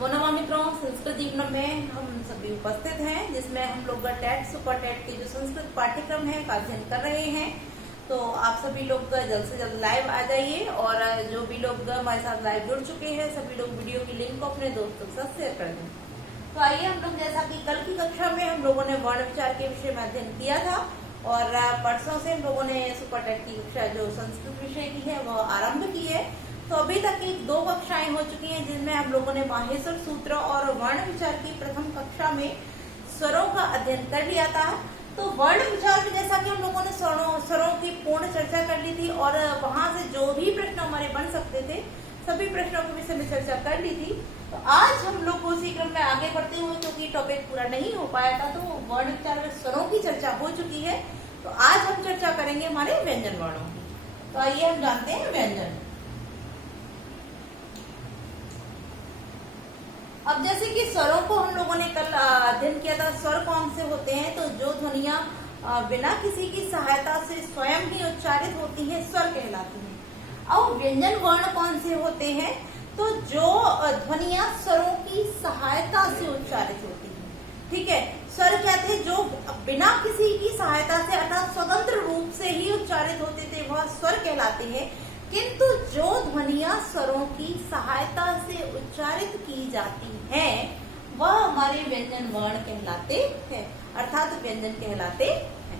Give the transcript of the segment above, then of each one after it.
नमो नमः मित्रों, संस्कृत जीवन में हम सभी उपस्थित हैं, जिसमें हम लोग टेट सुपर टेट के जो संस्कृत पाठ्यक्रम है का अध्ययन कर रहे हैं। तो आप सभी लोग जल्द से जल्द लाइव आ जाइए और जो भी लोग हमारे साथ लाइव जुड़ चुके हैं सभी लोग वीडियो की लिंक को अपने दोस्तों के साथ शेयर कर दें। तो आइए हम लोग, जैसा कि कल की कक्षा में हम लोगों ने वर्ण विचार के विषय में अध्ययन किया था और परसों से हम लोगों ने सुपर टेट की कक्षा जो संस्कृत विषय की है वो आरंभ की है। तो अभी तक की 2 कक्षाएं हो चुकी हैं, जिनमें हम लोगों ने माहेश्वर सूत्र और वर्ण विचार की प्रथम कक्षा में स्वरों का अध्ययन कर लिया था। तो वर्ण विचार में जैसा कि हम लोगों ने स्वरों की पूर्ण चर्चा कर ली थी और वहां से जो भी प्रश्न हमारे बन सकते थे सभी प्रश्नों के विषय में चर्चा कर ली थी। तो आज हम लोग उसी क्रम में आगे बढ़ते हुए, क्योंकि टॉपिक पूरा नहीं हो पाया था, तो वर्ण विचार में स्वरों की चर्चा हो चुकी है। तो आज हम चर्चा करेंगे हमारे व्यंजन वर्णों की। तो आइए हम जानते हैं व्यंजन। अब जैसे कि स्वरों को हम लोगों ने कल अध्ययन किया था, स्वर कौन से होते हैं, तो जो ध्वनियां बिना किसी की सहायता से स्वयं ही उच्चारित होती हैं स्वर कहलाती हैं। अब व्यंजन वर्ण कौन से होते हैं, तो जो ध्वनियां स्वरों की सहायता से उच्चारित होती हैं। ठीक है, स्वर क्या थे, जो बिना किसी की सहायता से अर्थात स्वतंत्र रूप से ही उच्चारित होते थे वह स्वर कहलाते हैं। किंतु जो ध्वनियां स्वरों की सहायता से उच्चारित की जाती हैं वह हमारे व्यंजन वर्ण कहलाते हैं, अर्थात व्यंजन कहलाते हैं।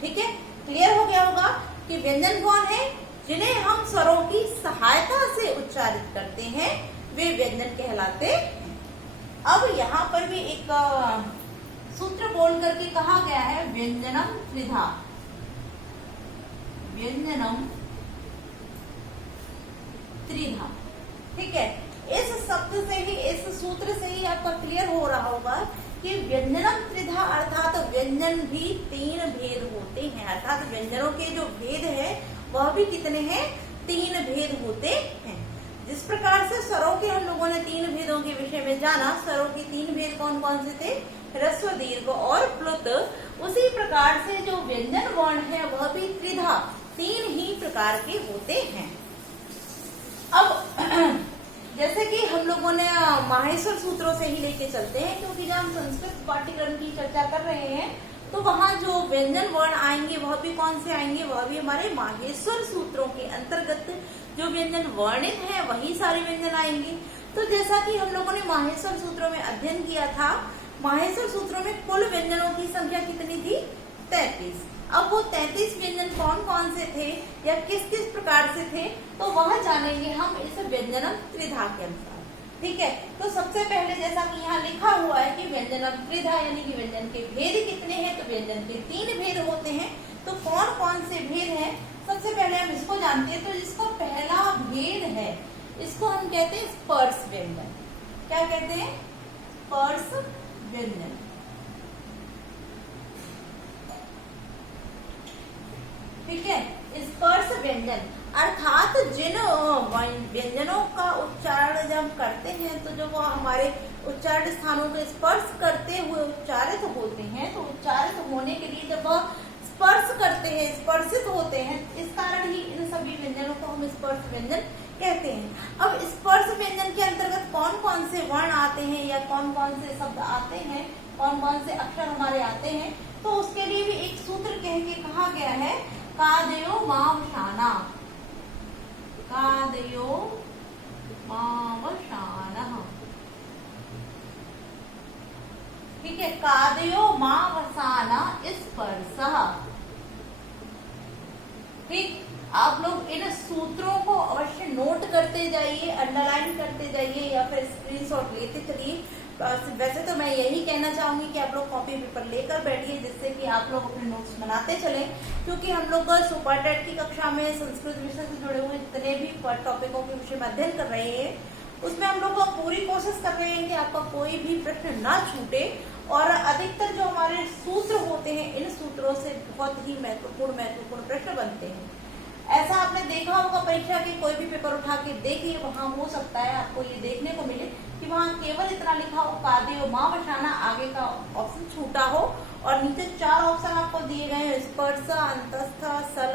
ठीक है, क्लियर हो गया होगा कि व्यंजन कौन है, जिन्हें हम स्वरों की सहायता से उच्चारित करते हैं वे व्यंजन कहलाते हैं। अब यहाँ पर भी एक सूत्र बोल करके कहा गया है, व्यंजनम त्रिधा। व्यंजनम त्रिधा। ठीक है, इस शब्द से ही, इस सूत्र से ही आपका क्लियर हो रहा होगा कि व्यंजनम त्रिधा अर्थात व्यंजन भी 3 भेद होते हैं, अर्थात व्यंजनों के जो भेद है वह भी कितने हैं, 3 भेद होते हैं। जिस प्रकार से स्वरों के हम लोगों ने 3 भेदों के विषय में जाना, स्वरों के 3 भेद कौन कौन से थे, ह्रस्व, दीर्घ और प्लुत, उसी प्रकार से जो व्यंजन वर्ण है वह भी त्रिधा, 3 ही प्रकार के होते हैं। अब जैसे कि हम लोगों ने माहेश्वर सूत्रों से ही लेके चलते हैं, क्योंकि जब हम संस्कृत पाठ्यक्रम की चर्चा कर रहे हैं तो वहाँ जो व्यंजन वर्ण आएंगे वह भी कौन से आएंगे, वह भी हमारे माहेश्वर सूत्रों के अंतर्गत जो व्यंजन वर्णित है वही सारे व्यंजन आएंगे। तो जैसा कि हम लोगों ने माहेश्वर सूत्रों में अध्ययन किया था, माहेश्वर सूत्रों में कुल व्यंजनों की संख्या कितनी थी, 33। अब वो 33 व्यंजन कौन कौन से थे या किस किस प्रकार से थे, तो वह जानेंगे हम इस व्यंजनम त्रिधा के अनुसार। ठीक है, तो सबसे पहले जैसा कि यहाँ लिखा हुआ है कि व्यंजनम त्रिधा यानी कि व्यंजन के भेद कितने हैं, तो व्यंजन के 3 भेद होते हैं। तो कौन कौन से भेद हैं, सबसे पहले हम इसको जानते हैं। तो इसको पहला भेद है, इसको हम कहते हैं स्पर्श व्यंजन। क्या कहते हैं, स्पर्श व्यंजन। ठीक है, स्पर्श व्यंजन अर्थात जिन व्यंजनों का उच्चारण जब हम करते हैं तो जब वो हमारे उच्चारण स्थानों को स्पर्श करते हुए उच्चारित होते हैं, तो उच्चारित होने के लिए जब वह स्पर्श करते हैं, स्पर्शित होते हैं, इस कारण ही इन सभी व्यंजनों को हम स्पर्श व्यंजन कहते हैं। अब स्पर्श व्यंजन के अंतर्गत कौन कौन से वर्ण आते हैं या कौन कौन से शब्द आते हैं, कौन कौन से अक्षर हमारे आते हैं, तो उसके लिए भी एक सूत्र कह के कहा गया है, कादयो मावशाना। कादयो मावशानः। ठीक है, कादयो मावसाना स्पर्शः। ठीक, आप लोग इन सूत्रों को अवश्य नोट करते जाइए, अंडरलाइन करते जाइए या फिर स्क्रीनशॉट लेते चलिए। वैसे तो मैं यही कहना चाहूंगी कि आप लोग कॉपी पेपर लेकर बैठिए, जिससे कि आप लोग अपने नोट्स बनाते चलें, क्योंकि हम लोग सुपर टेट की कक्षा में संस्कृत विषय से जुड़े हुए जितने भी टॉपिकों के विषय में अध्ययन कर रहे हैं उसमें हम लोग पूरी कोशिश कर रहे हैं कि आपका कोई भी प्रश्न ना छूटे। और अधिकतर जो हमारे सूत्र होते हैं, इन सूत्रों से बहुत ही महत्वपूर्ण प्रश्न बनते हैं। ऐसा आपने देखा होगा परीक्षा के कोई भी पेपर उठा के देखिए, वहां हो सकता है आपको ये देखने को मिले कि वहां केवल इतना लिखा हो, कादयो मावशाना, आगे का ऑप्शन छूटा हो और नीचे 4 ऑप्शन आपको दिए गए हैं, स्पर्श, अंतस्थ, सल,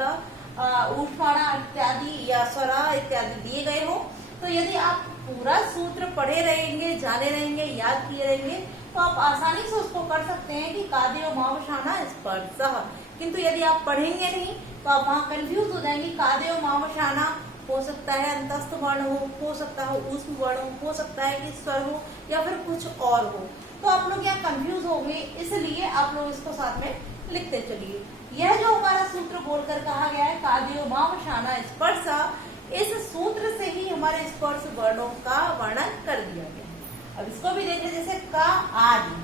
ऊष्माणा इत्यादि या स्वरा इत्यादि दिए गए हो। तो यदि आप पूरा सूत्र पढ़े रहेंगे, जाने रहेंगे, याद किए रहेंगे, तो आप आसानी से उसको कर सकते हैं कि कादेव मावशाना स्पर्शः। किंतु यदि आप पढ़ेंगे नहीं तो आप वहाँ कंफ्यूज हो जाएंगे। कादेव मावशाना हो सकता है अंतस्थ वर्ण हो सकता है ऊष्म वर्ण हो सकता है कि स्वर हो या फिर कुछ और हो, तो आप लोग यहाँ कंफ्यूज हो गए। इसलिए आप लोग इसको साथ में लिखते चलिए। यह जो हमारा सूत्र बोलकर कहा गया है कादेव मावशाना स्पर्शः, इस सूत्र से ही हमारे स्पर्श वर्णों का वर्णन कर दिया गया है। अब इसको भी देखें, जैसे का आदि,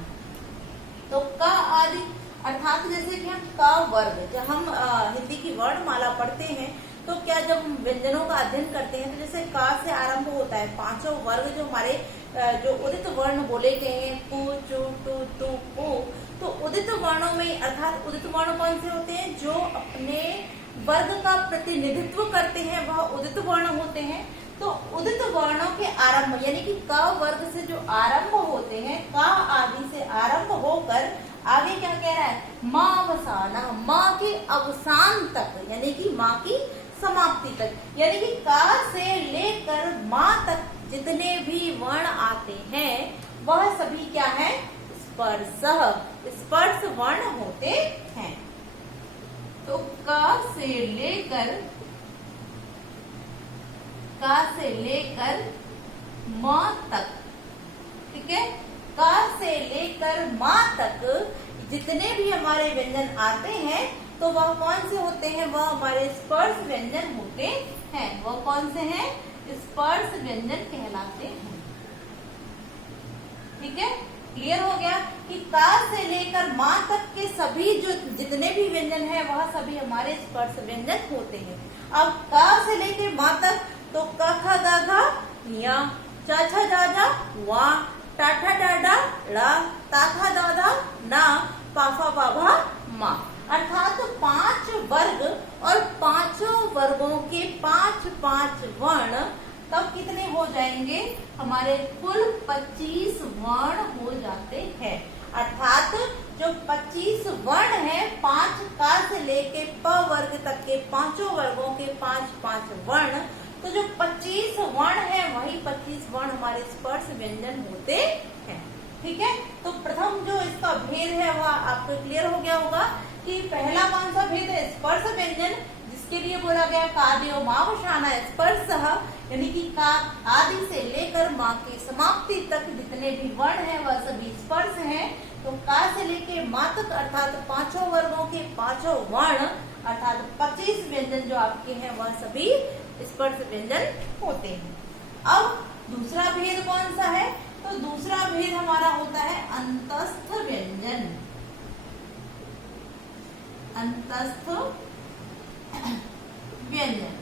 तो का आदि अर्थात जैसे कि हम का वर्ग, जब हम हिंदी की वर्णमाला पढ़ते हैं तो क्या जब व्यंजनों का अध्ययन करते हैं तो जैसे का से आरंभ होता है, पांचों वर्ग जो हमारे जो उदित वर्ण बोले गए हैं पु चु टू तु पु, तो उदित वर्णों में अर्थात उदित वर्ण कौन से होते हैं, जो अपने वर्ग का प्रतिनिधित्व करते हैं वह उदित वर्ण होते हैं। तो उदित वर्णों के आरंभ यानी कि क वर्ग से जो आरंभ होते हैं, का आदि से आरंभ होकर आगे क्या कह रहा है, मावसाना, माँ के अवसान तक यानी कि माँ की समाप्ति तक, यानी कि का से लेकर माँ तक जितने भी वर्ण आते हैं वह सभी क्या है, स्पर्शः, स्पर्श वर्ण होते हैं। तो का से लेकर माँ तक, ठीक है, का से लेकर माँ तक जितने भी हमारे व्यंजन आते हैं तो वह कौन से होते हैं, वह हमारे स्पर्श व्यंजन होते हैं। वह कौन से हैं, स्पर्श व्यंजन कहलाते हैं। ठीक है, क्लियर हो गया कि का से लेकर माँ तक के सभी जो जितने भी व्यंजन हैं वह सभी हमारे स्पर्श व्यंजन होते हैं। अब का से लेकर माँ तक तो क ख ग घ या, च छ ज झ वा, टा ठा डा डा ला, ता था दा धा ना, पा फा पा भा मा, अर्थात 5 वर्ग और पांचों वर्गों के 5 वर्ण तब कितने हो जाएंगे, हमारे कुल 25 वर्ण हो जाते हैं। अर्थात जो 25 वर्ण है, 5 का से लेके प वर्ग तक के पांचों वर्गों के 5 वर्ण, तो जो 25 वर्ण है वही 25 वर्ण हमारे स्पर्श व्यंजन होते हैं। ठीक है, तो प्रथम जो इसका भेद है वह आपको क्लियर हो गया होगा कि पहला कौन सा भेद है, स्पर्श व्यंजन, जिसके लिए बोला गया कादेव मावशाना स्पर्शः, यानी कि का आदि से लेकर माँ की समाप्ति तक जितने भी वर्ण हैं वह सभी स्पर्श हैं। तो का से लेकर माँ तक अर्थात पांचों वर्गों के 5 वर्ण अर्थात 25 व्यंजन जो आपके हैं वह सभी स्पर्श व्यंजन होते हैं। अब दूसरा भेद कौन सा है, तो दूसरा भेद हमारा होता है अंतस्थ व्यंजन। अंतस्थ व्यंजन,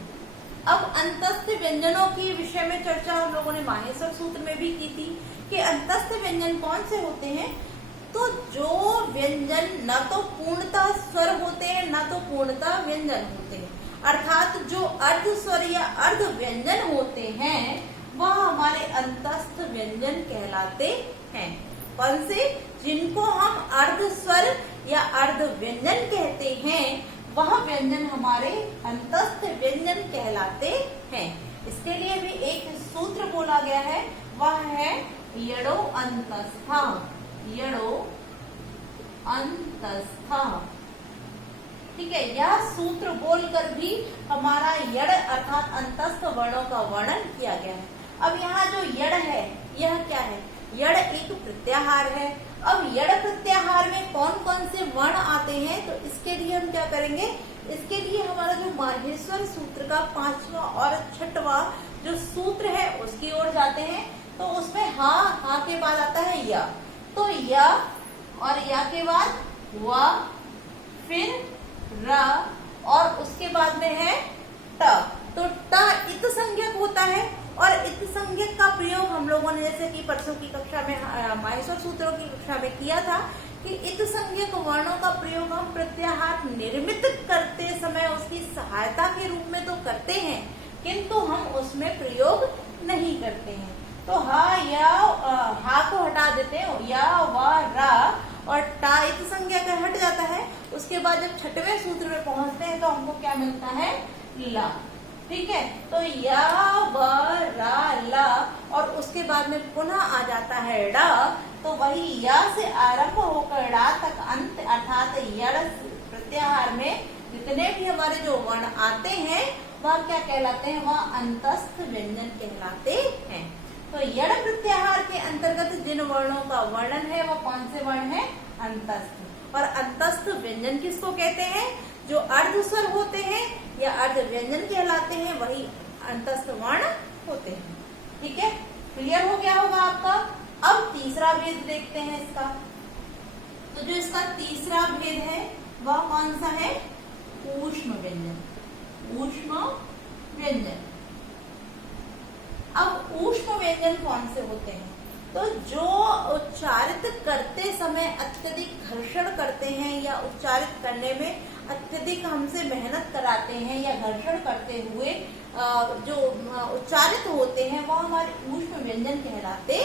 अब अंतस्थ व्यंजनों की विषय में चर्चा हम लोगों ने माहेश्वर सूत्र में भी की थी कि अंतस्थ व्यंजन कौन से होते हैं, तो जो व्यंजन न तो पूर्णतः स्वर होते हैं न तो पूर्णतः व्यंजन होते हैं, अर्थात जो अर्ध स्वर या अर्ध व्यंजन होते हैं वह हमारे अंतस्थ व्यंजन कहलाते हैं। कौन से, जिनको हम अर्ध स्वर या अर्ध व्यंजन कहते हैं वह व्यंजन हमारे अंतस्थ व्यंजन कहलाते हैं। इसके लिए भी एक सूत्र बोला गया है, वह है यड़ो अंतस्था, यड़ो अंतस्था। ठीक है, यह सूत्र बोलकर भी हमारा यड़ अर्थात अंतस्थ वर्णों का वर्णन किया गया है। अब यहाँ जो यड़ है यह क्या है, यड़ एक प्रत्याहार है। अब यड़ प्रत्याहार में कौन कौन से वर्ण आते हैं, तो इसके लिए हम क्या करेंगे, इसके लिए हमारा जो माहेश्वर सूत्र का 5वां और 6वां जो सूत्र है उसकी ओर जाते हैं। तो उसमें हा के बाद आता है या, तो या और या के बाद वा, फिर र और उसके बाद में है ट। तो ट इत संज्ञक होता है और इत संज्ञक का प्रयोग हम लोगों ने जैसे कि परसों की कक्षा में माहेश्वर सूत्रों की कक्षा में किया था कि इत संज्ञक वर्णों का प्रयोग हम प्रत्याहार निर्मित करते समय उसकी सहायता के रूप में तो करते हैं किंतु हम उसमें प्रयोग नहीं करते हैं। तो हा या हा को हटा देते हैं, या वा रा और टा इत संज्ञा का हट जाता है। उसके बाद जब 6वें सूत्र में पहुंचते हैं तो हमको क्या मिलता है, ला। ठीक है, तो या व रा उसके बाद में पुनः आ जाता है ड, तो वही य से आरंभ होकर ड़ा तक अंत अर्थात यड़ प्रत्याहार में जितने भी हमारे जो वर्ण आते हैं वह क्या कहलाते हैं, वह अंतस्थ व्यंजन कहलाते हैं। तो यड़ प्रत्याहार के अंतर्गत जिन वर्णों का वर्णन है वह कौन से वर्ण है, अंतस्थ। और अंतस्थ व्यंजन किसको कहते हैं, जो अर्ध स्वर होते हैं या अर्ध व्यंजन कहलाते हैं वही अंतस्थ वर्ण होते हैं। ठीक है, क्लियर हो गया होगा आपका। अब तीसरा भेद देखते हैं इसका। तो जो इसका तीसरा भेद है वह कौन सा है, ऊष्म व्यंजन। ऊष्म व्यंजन। अब ऊष्म व्यंजन कौन से होते हैं, तो जो उच्चारित करते समय अत्यधिक घर्षण करते हैं या उच्चारित करने में अत्यधिक हमसे मेहनत कराते हैं या घर्षण करते हुए जो उच्चारित होते हैं वह हमारे ऊष्म व्यंजन कहलाते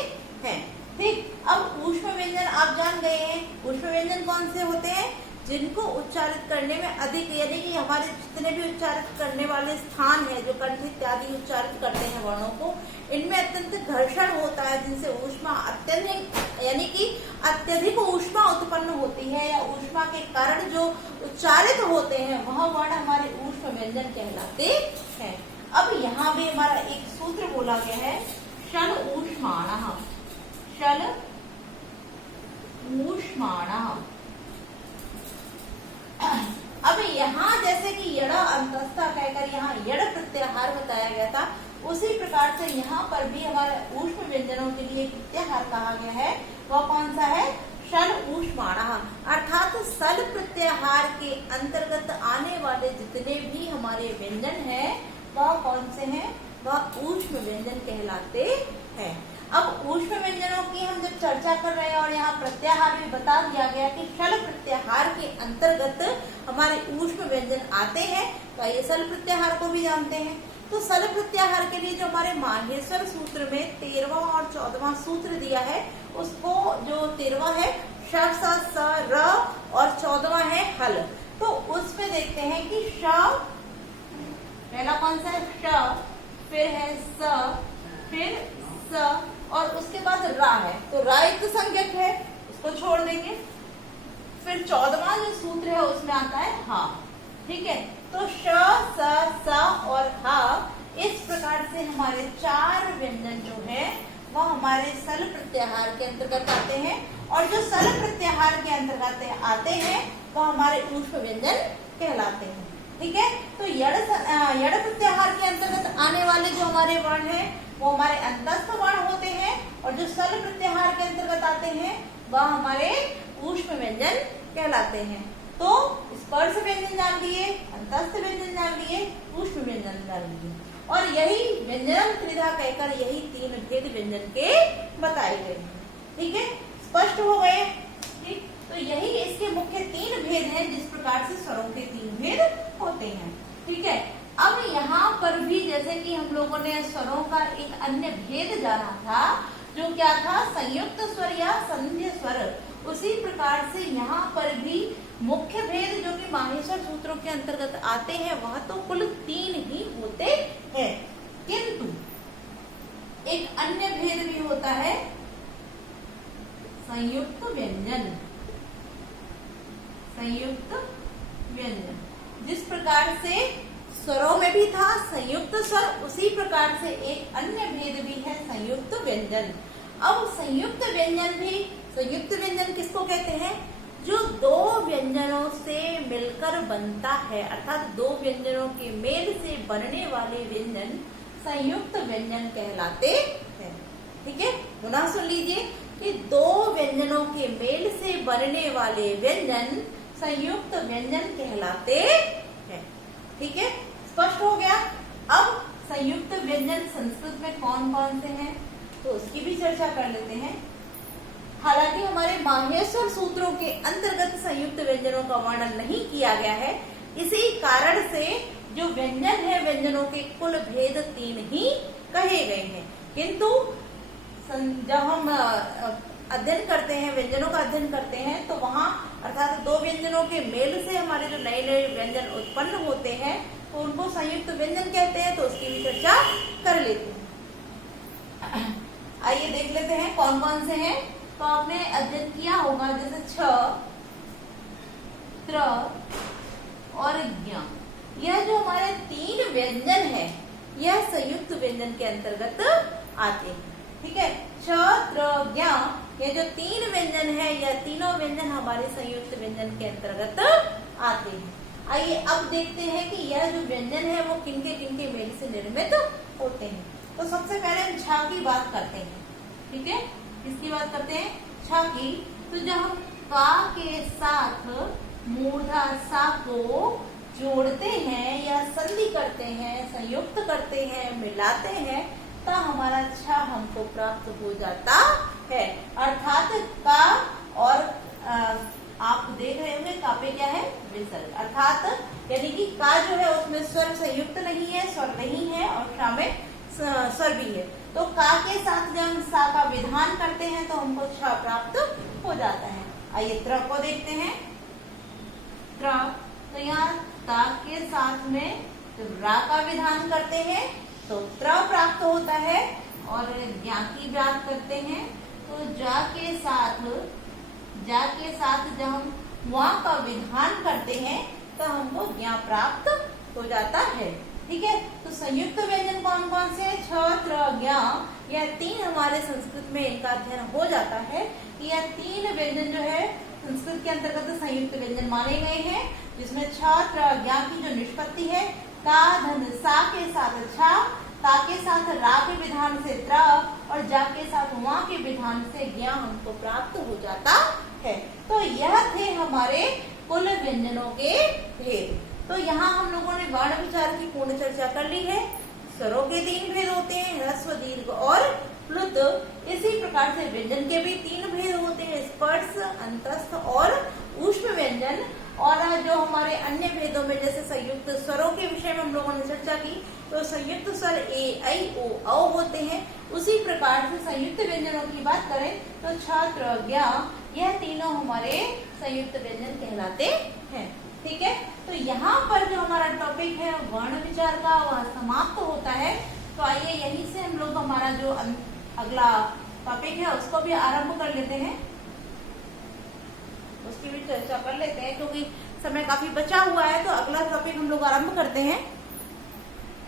हैं। ठीक, अब ऊष्म व्यंजन आप जान गए हैं। ऊष्म व्यंजन कौन से होते हैं, जिनको उच्चारित करने में अधिक, यानी कि हमारे जितने भी उच्चारित करने वाले स्थान है, जो कंठ इत्यादि उच्चारित करते हैं वर्णों को, इनमें अत्यंत घर्षण होता है, जिनसे ऊष्मा अत्यधिक, यानी कि अत्यधिक ऊष्मा उत्पन्न होती है या ऊष्मा के कारण जो उच्चारित होते हैं वह वर्ण हमारे ऊष्म व्यंजन कहलाते हैं। अब यहाँ भी हमारा एक सूत्र बोला गया है, शल ऊष्माणः। शल ऊष्माणः। अब यहाँ जैसे कि यड़ अंतस्था कहकर यहाँ यड़ प्रत्याहार बताया गया था, उसी प्रकार से यहाँ पर भी हमारे ऊष्म व्यंजनों के लिए प्रत्याहार कहा गया है। वह कौन सा है, शल ऊष्माणः, अर्थात सल प्रत्याहार के अंतर्गत आने वाले जितने भी हमारे व्यंजन हैं वह कौन से हैं, वह ऊष्म व्यंजन कहलाते हैं। अब ऊष्म व्यंजनों की हम जब चर्चा कर रहे हैं और यहाँ प्रत्याहार भी बता दिया गया कि शल प्रत्याहार के अंतर्गत हमारे ऊष्म व्यंजन आते हैं, तो ये सल प्रत्याहार को भी जानते हैं। तो सल प्रत्याहार के लिए जो हमारे माहेश्वर सूत्र में 13वां और 14वां सूत्र दिया है, उसको जो 13वां है श स र और 14वां है हल। तो उसमें देखते हैं कि श पहला कौन सा है, श, फिर है स, फिर स और उसके बाद रा है, तो रा एक संज्ञक है, उसको छोड़ देंगे। फिर 14वां जो सूत्र है उसमें आता है हा। ठीक है, तो श, स और हा, इस प्रकार से हमारे 4 व्यंजन जो है वह हमारे सल प्रत्याहार के अंतर्गत आते हैं। और जो सल प्रत्याहार के अंतर्गत आते हैं वह हमारे ऊष्म व्यंजन कहलाते हैं। ठीक है, तो यड़ प्रत्याहार के अंतर्गत आने वाले जो हमारे वर्ण हैं वो हमारे अंतस्थ वर्ण होते हैं, और जो सल प्रत्याहार के अंतर्गत आते हैं वह हमारे ऊष्म व्यंजन कहलाते हैं। तो स्पर्श व्यंजन जान लिए, अंतस्थ व्यंजन जान लिए, ऊष्म व्यंजन जान लिए, और यही व्यंजनम त्रिधा कहकर यही 3 भेद व्यंजन के बताए गए हैं। ठीक है, स्पष्ट हो गए। ठीक, तो यही इसके मुख्य 3 भेद हैं, जिस प्रकार से स्वरों के 3 भेद होते हैं। ठीक है, अब यहाँ पर भी जैसे कि हम लोगों ने स्वरों का एक अन्य भेद जाना था, जो क्या था, संयुक्त स्वर या संध्य स्वर, उसी प्रकार से यहाँ पर भी मुख्य भेद जो कि माहेश्वर सूत्रों के अंतर्गत आते हैं वह तो कुल 3 ही होते हैं, किंतु एक अन्य भेद भी होता है, संयुक्त व्यंजन। संयुक्त व्यंजन, जिस प्रकार से स्वरों में भी था संयुक्त स्वर, उसी प्रकार से एक अन्य भेद भी है संयुक्त व्यंजन। अब संयुक्त व्यंजन भी, संयुक्त व्यंजन किसको कहते हैं, जो 2 व्यंजनों से मिलकर बनता है, अर्थात 2 व्यंजनों के मेल से बनने वाले व्यंजन संयुक्त व्यंजन कहलाते हैं। ठीक है, पुनः सुन लीजिए कि 2 व्यंजनों के मेल से बनने वाले व्यंजन संयुक्त व्यंजन कहलाते हैं। ठीक है, स्पष्ट हो गया। अब संयुक्त व्यंजन संस्कृत में कौन कौन से हैं, तो उसकी भी चर्चा कर लेते हैं। हालांकि हमारे माहेश्वर सूत्रों के अंतर्गत संयुक्त व्यंजनों का वर्णन नहीं किया गया है, इसी कारण से जो व्यंजन है व्यंजनों के कुल भेद 3 ही कहे गए हैं। किंतु जब हम अध्ययन करते हैं, व्यंजनों का अध्ययन करते हैं, तो वहाँ अर्थात 2 व्यंजनों के मेल से हमारे जो नए नए व्यंजन उत्पन्न होते हैं तो उनको संयुक्त व्यंजन कहते हैं, तो उसकी भी चर्चा कर लेते हैं। आइए देख लेते हैं कौन कौन से हैं। तो आपने अध्ययन किया होगा जैसे छ, त्र और ज्ञ, यह जो हमारे 3 व्यंजन है यह संयुक्त व्यंजन के अंतर्गत आते हैं। ठीक है, छ, त्र, ज्ञ, ये जो 3 व्यंजन है यह तीनों व्यंजन हमारे संयुक्त व्यंजन के अंतर्गत आते हैं। आइए अब देखते हैं कि यह जो व्यंजन है वो किनके मेल से निर्मित होते हैं। तो सबसे पहले हम छ की बात करते हैं। ठीक है, किसकी बात करते हैं? छ की। तो जब हम का के साथ मूर्धा सा को जोड़ते हैं या संधि करते हैं, संयुक्त करते हैं, मिलाते हैं, तो हमारा छ हमको प्राप्त हो जाता है। अर्थात का और आप देख रहे होंगे का पे क्या है? विसर्ग। अर्थात यानी कि का जो है उसमें स्वर संयुक्त नहीं है, स्वर नहीं है, और क्षा में स्वर भी है। तो का के साथ जब हम सा का विधान करते हैं तो हमको छ प्राप्त हो जाता है। आइए त्र को देखते हैं। त्र, तो यहाँ ता के साथ में जब रा का विधान करते हैं तो त्र प्राप्त होता है, और ज्ञा की बात करते हैं तो जा के साथ जब हम वहां का विधान करते हैं तो हमको ज्ञा प्राप्त हो जाता है। ठीक है, तो संयुक्त व्यंजन कौन कौन से? छ, त्र, ज्ञ, यह 3 हमारे संस्कृत में इनका अध्ययन हो जाता है। यह 3 व्यंजन जो है संस्कृत के अंतर्गत संयुक्त व्यंजन माने गए हैं, जिसमें छ, त्र, ज्ञ की जो निष्पत्ति है का धन सा के साथ छा, ता के साथ रा के विधान से त्र, और जा के साथ वहां के विधान से ज्ञ हमको प्राप्त हो जाता है। तो यह थे हमारे कुल व्यंजनों के भेद। तो यहाँ हम लोगों ने वर्ण विचार की पूर्ण चर्चा कर ली है। स्वरों के 3 भेद होते हैं, ह्रस्व, दीर्घ और प्लुत। इसी प्रकार से व्यंजन के भी 3 भेद होते हैं, स्पर्श, अंतस्थ और ऊष्म व्यंजन। और जो हमारे अन्य भेदों में जैसे संयुक्त स्वरों के विषय में हम लोगों ने चर्चा की, तो संयुक्त स्वर ए, ऐ, ओ, औ होते हैं। उसी प्रकार से संयुक्त व्यंजनों की बात करें तो छ, त्र, ज्ञ, यह तीनों हमारे संयुक्त व्यंजन कहलाते हैं। ठीक है, तो यहाँ पर जो हमारा टॉपिक है वर्ण विचार का वह समाप्त होता है। तो आइए यहीं से हम लोग हमारा जो अगला टॉपिक है उसको भी आरंभ कर लेते हैं, उसकी भी चर्चा कर लेते हैं, क्योंकि समय काफी बचा हुआ है। तो अगला टॉपिक हम लोग आरंभ करते हैं।